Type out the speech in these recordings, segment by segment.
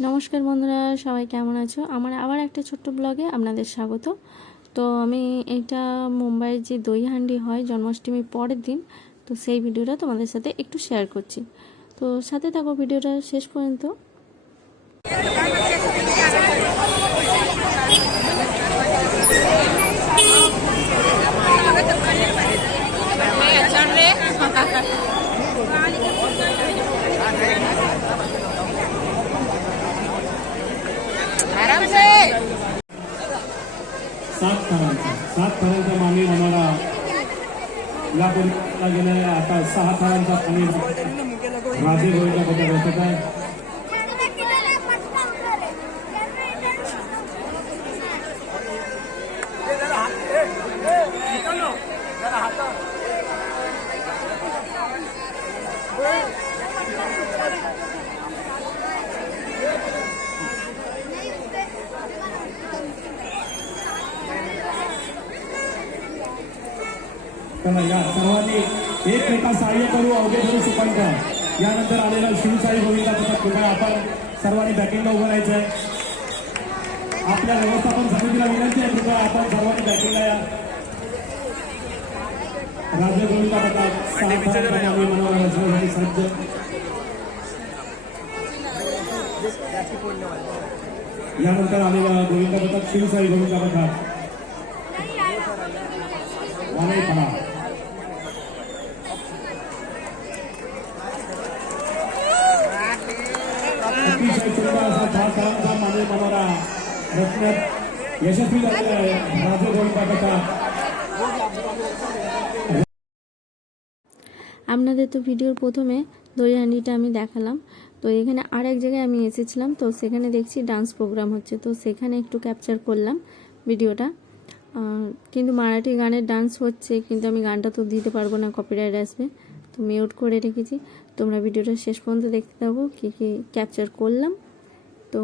नमस्कार बंधुरा सबाई केमन आछो आमार आबार एक छोट्ट ब्लगे आपनादेर स्वागत। तो आमी एटा मुम्बाइर जे दई हांडी हय जन्माष्टमीर परेर दिन तो सेई भिडियोटा तोमादेर साथे एकटु शेयर करछि। तो साथे थाको भिडियोटा शेष पर्यन्त। सात थरांचा मामी आम्हाला यापूर्वी गेल्या आता 6 थरांचा पनीर राजे गोविंदा बद्दल बसत आहे। या सर्वांनी एकमेका सहाय्य करू अवघे करू सुपंथ यानंतर आलेला शिवसाई गोविंदा पथक कृपया आपण सर्वांनी बॅकिंगला उभं राहायचं आहे। आपल्या व्यवस्थापन समितीला विनंती आहे कृपया आपण सर्वांनी बॅकिंगला या। राजे गोविंदा पथक मनोरंजनासाठी सज्ज। यानंतर आलेला गोविंदा पथक शिवसाई गोविंदा पथक वाणीपणा यशस्वी झालेला आहे राजे गोविंदा पथक। আপনাদের তো ভিডিওর প্রথমে দই হাঁড়িটা আমি দেখালাম। তো এখানে আর এক জায়গায় আমি এসেছিলাম, তো সেখানে দেখছি ডান্স প্রোগ্রাম হচ্ছে, তো সেখানে একটু ক্যাপচার করলাম ভিডিওটা। কিন্তু মারাঠি গানের ডান্স হচ্ছে, কিন্তু আমি গানটা তো দিতে পারবো না, কপিরাইট আসবে, তো মিউট করে রেখেছি। তোমরা ভিডিওটা শেষ পর্যন্ত দেখতে থাকো কী কী ক্যাপচার করলাম। তো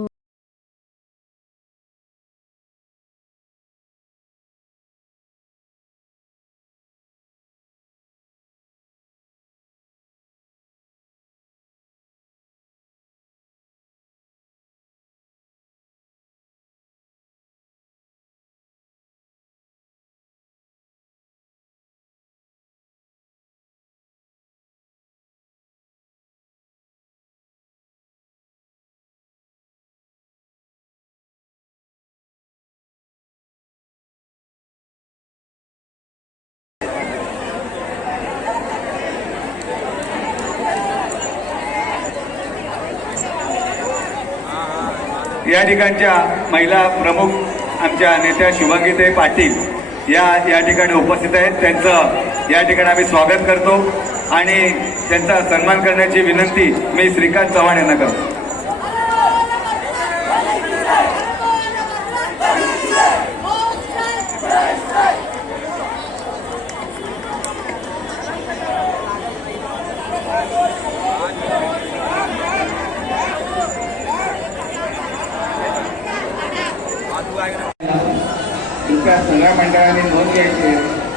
या ठिकाणच्या महिला प्रमुख आमच्या नेत्या शुभांगीताई पाटील या ठिकाणी उपस्थित आहेत। त्यांचं या ठिकाणी आम्ही स्वागत करतो आणि त्यांचा सन्मान करण्याची विनंती मी श्रीकांत चव्हाण यांना करतो। तुमच्या सगळ्या मंडळाने नोंद घ्यायची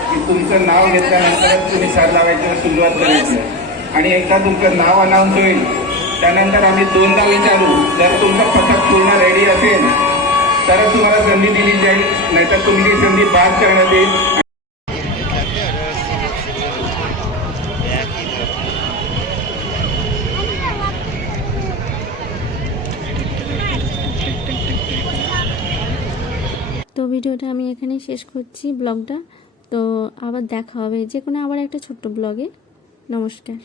की तुमचं नाव घेतल्यानंतरच तुम्ही सर लावायची सुरुवात करायची आणि एकदा तुमचं नाव अनाऊन्स होईल त्यानंतर आम्ही 2दा विचारू, जर तुमचं पथक पूर्ण रेडी असेल तरच तुम्हाला संधी दिली जाईल, नाहीतर तुम्ही ती संधी बाद करण्यात येईल। তো ভিডিওটা আমি এখানেই শেষ করছি ব্লগটা। তো আবার দেখা হবে যে কোনো আবার একটা ছোট্ট ব্লগে। নমস্কার।